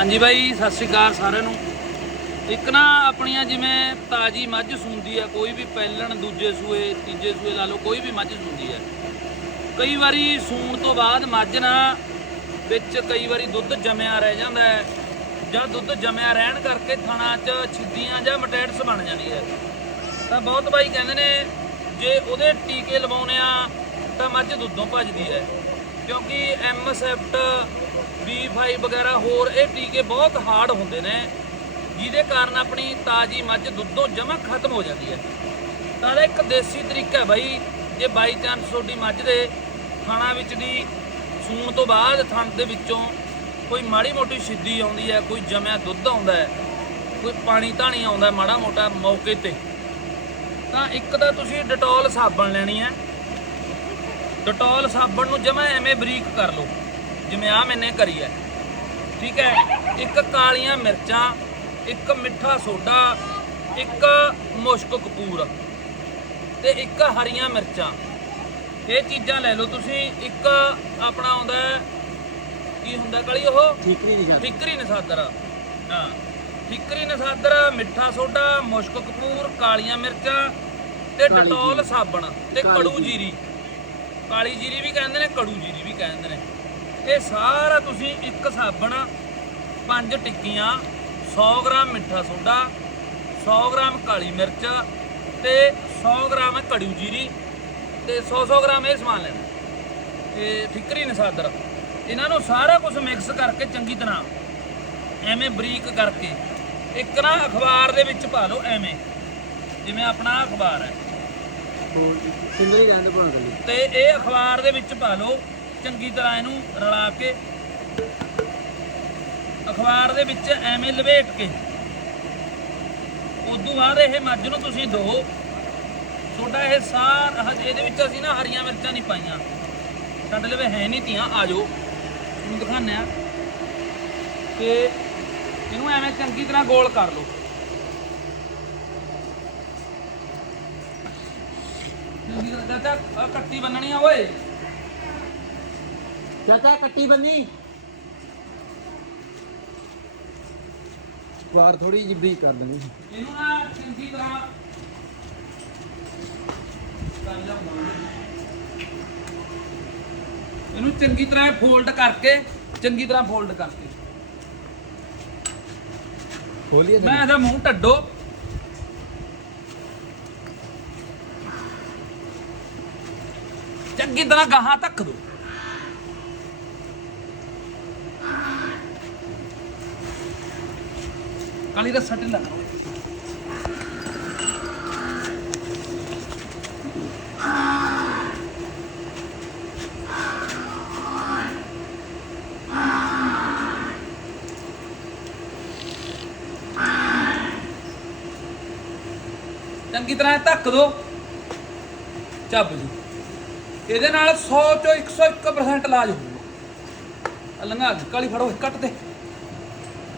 ਹਾਂਜੀ ਬਾਈ, ਸਤਿ ਸ਼੍ਰੀ ਅਕਾਲ ਸਾਰਿਆਂ ਨੂੰ। ਇੱਕ ਨਾ ਆਪਣੀਆਂ ਜਿਵੇਂ ਤਾਜੀ ਮੱਝ ਸੂੰਦੀ ਆ, ਕੋਈ ਵੀ ਪਹਿਲਣ, ਦੂਜੇ ਸੂਏ, ਤੀਜੇ ਸੂਏ ਲਾ ਲਓ, ਕੋਈ ਵੀ ਮੱਝ ਸੂੰਦੀ ਆ। ਕਈ ਵਾਰੀ ਸੂਣ ਤੋਂ ਬਾਅਦ ਮੱਝ ਨਾ ਵਿੱਚ ਕਈ ਵਾਰੀ ਦੁੱਧ ਜਮਿਆ ਰਹਿ ਜਾਂਦਾ ਹੈ, ਜਾਂ ਦੁੱਧ ਜਮਿਆ ਰਹਿਣ ਕਰਕੇ ਥਣਾ 'ਚ ਛਿੱਦੀਆਂ ਜਾਂ ਮਟੈਟਸ ਬਣ ਜਾਂਦੀ ਹੈ। ਤਾਂ ਬਹੁਤ ਬਾਈ ਕਹਿੰਦੇ ਨੇ, ਜੇ ਉਹਦੇ ਟੀਕੇ ਲਵਾਉਣੇ ਆ ਤਾਂ ਮੱਝ ਦੁੱਧੋਂ ਭੱਜਦੀ ਹੈ, ਕਿਉਂਕਿ ਐਮਸੈਫਟ B5 ਵਗੈਰਾ ਹੋਰ ਇਹ ਟੀਕੇ ਬਹੁਤ ਹਾਰਡ ਹੁੰਦੇ ਨੇ, ਜਿਹਦੇ ਕਾਰਨ ਆਪਣੀ ਤਾਜੀ ਮੱਝ ਦੁੱਧੋਂ ਜਮਾ ਖਤਮ ਹੋ ਜਾਂਦੀ ਹੈ। ਤਾਂ ਇੱਕ ਦੇਸੀ ਤਰੀਕਾ ਬਾਈ ਜੇ ਬਾਈ ਚਾਂਸ ਤੁਹਾਡੀ ਮੱਝ ਦੇ ਖਾਣਾ ਵਿੱਚ ਦੀ ਸੂਣ ਤੋਂ ਬਾਅਦ ਥਣ ਦੇ ਵਿੱਚੋਂ ਕੋਈ ਮਾੜੀ ਮੋਟੀ ਸਿੱਧੀ ਆਉਂਦੀ ਹੈ, ਕੋਈ ਜਮਿਆ ਦੁੱਧ ਆਉਂਦਾ ਹੈ, ਕੋਈ ਪਾਣੀ ਧਾਣੀ ਆਉਂਦਾ ਮਾੜਾ ਮੋਟਾ ਮੌਕੇ ਤੇ, ਤਾਂ ਇੱਕ ਤਾਂ ਤੁਸੀਂ ਡਟੋਲ ਸਾਬਣ ਲੈਣੀ ਹੈ। ਡਟੋਲ ਸਾਬਣ ਨੂੰ ਜਮਾ ਐਵੇਂ ਬਰੀਕ ਕਰ ਲਓ। ਜਿਵੇਂ ਆ ਮੈਨੇ ਕਰੀ ਹੈ। ਠੀਕ ਹੈ? ਇੱਕ ਕਾਲੀਆਂ ਮਿਰਚਾਂ ਇੱਕ ਮਿੱਠਾ ਸੋਡਾ ਇੱਕ ਮੁਸ਼ਕ ਕਪੂਰ ਤੇ ਇੱਕ ਹਰੀਆਂ ਮਿਰਚਾਂ। ਇਹ ਚੀਜ਼ਾਂ ਲੈ ਲਓ ਤੁਸੀਂ। ਇੱਕ ਆਪਣਾ ਆਉਂਦਾ ਕੀ ਹੁੰਦਾ ਕਲੀ ਉਹ? ਠੀਕਰੀ ਨਹੀਂ ਜਾਂਦੀ ਠਿਕਰੀ ਨਸਾਦਰ। ਹਾਂ। ਠਿਕਰੀ ਨਸਾਦਰ ਮਿੱਠਾ ਸੋਡਾ ਮੁਸ਼ਕ ਕਪੂਰ ਕਾਲੀਆਂ ਮਿਰਚਾਂ ਤੇ ਡਟੋਲ। ਸਾਬਣ ਤੇ ਕੜੂ। ਜੀਰੀ। ਕਾਲੀ ਜੀਰੀ ਵੀ ਕਹਿੰਦੇ ਨੇ ਕੜੂ ਜੀਰੀ ਵੀ ਕਹਿੰਦੇ ਨੇ। ਇਹ ਸਾਰਾ ਤੁਸੀਂ ਇੱਕ ਸਾਬਣ ਪੰਜ ਟਿੱਕੀਆਂ 100 ਗ੍ਰਾਮ ਮਿੱਠਾ ਸੋਡਾ 100 ਗ੍ਰਾਮ ਕਾਲੀ ਮਿਰਚ ਤੇ 100 ਗ੍ਰਾਮ ਕੜੂ ਜੀਰੀ ਤੇ 100 100 ਗ੍ਰਾਮ ਇਹ ਸਮਾਨ ਲੈਣਾ ਤੇ ਠਿਕਰੀ ਨਸਾਦਰ ਇਹਨਾਂ ਨੂੰ ਸਾਰਾ ਕੁਝ ਮਿਕਸ ਕਰਕੇ ਚੰਗੀ ਤਰ੍ਹਾਂ ਐਵੇਂ ਬਰੀਕ ਕਰਕੇ ਇੱਕ ਨਾ ਅਖਬਾਰ ਦੇ ਵਿੱਚ ਪਾ ਲਓ ਐਵੇਂ ਜਿਵੇਂ ਆਪਣਾ ਅਖਬਾਰ ਹੈ। ਤੇ ਇਹ ਅਖਬਾਰ ਦੇ ਵਿੱਚ ਪਾ ਲਓ ਚੰਗੀ ਤਰ੍ਹਾਂ ਇਹਨੂੰ ਰਲਾ ਕੇ ਅਖਬਾਰ ਦੇ ਵਿੱਚ ਐਵੇਂ ਲਵੇਟ ਕੇ। ਉਦੋਂ ਬਾਅਦ ਇਹ ਮੱਝ ਨੂੰ ਤੁਸੀਂ ਦੋ। ਤੁਹਾਡਾ ਇਹ ਸਾਰ ਇਹਦੇ ਵਿੱਚ ਅਸੀਂ ਨਾ ਹਰੀਆਂ ਮਿਰਚਾਂ ਨਹੀਂ ਪਾਈਆਂ। ਸਾਡੇ ਲਵੇ, ਹੈ ਨਹੀਂ ਤੀਆਂ ਆਜੋ ਜਾਓ। ਤੁਹਾਨੂੰ ਦਿਖਾਉਂਦੇ ਆ ਤੇ ਇਹਨੂੰ ਐਵੇਂ ਚੰਗੀ ਤਰ੍ਹਾਂ ਗੋਲ ਕਰ ਲਓ। ਚੰਗੀ ਤਰ੍ਹਾਂ ਚਾਚਾ ਕੱਟੀ ਬੰਨਣੀ ਆ, ਓਏ। ਚਾਚਾ ਕੱਟੀ ਬੰਨੀ। ਵਾਰ ਥੋੜੀ ਜਿਹੀ ਬਰੀਕ ਕਰ ਦੇਣੀ। ਇਹਨੂੰ ਨਾ ਚੰਗੀ ਤਰ੍ਹਾਂ ਇਹਨੂੰ ਚੰਗੀ ਤਰ੍ਹਾਂ ਫੋਲਡ ਕਰਕੇ ਚੰਗੀ ਤਰ੍ਹਾਂ ਫੋਲਡ ਕਰਕੇ। ਖੋਲੀਏ ਮੈਂ ਇਹਦਾ ਮੂੰਹ ਟੱਡੋ ਚੰਗੀ ਤਰ੍ਹਾਂ ਗਾਹਾਂ ਧੱਕ ਦੋ। ਕਾਲੀ ਦਾ ਚੰਗੀ ਤਰ੍ਹਾਂ ਧੱਕ ਦੋ। ਚੱਬ ਜੀ। ਇਹਦੇ ਨਾਲ 100 ਚੋਂ 101% ਇਲਾਜ ਹੋਊਗਾ। ਆ ਲੰਘਾ ਦੇ, ਕਾਲੀ ਫੜੋ ਕੱਟ ਦੇ।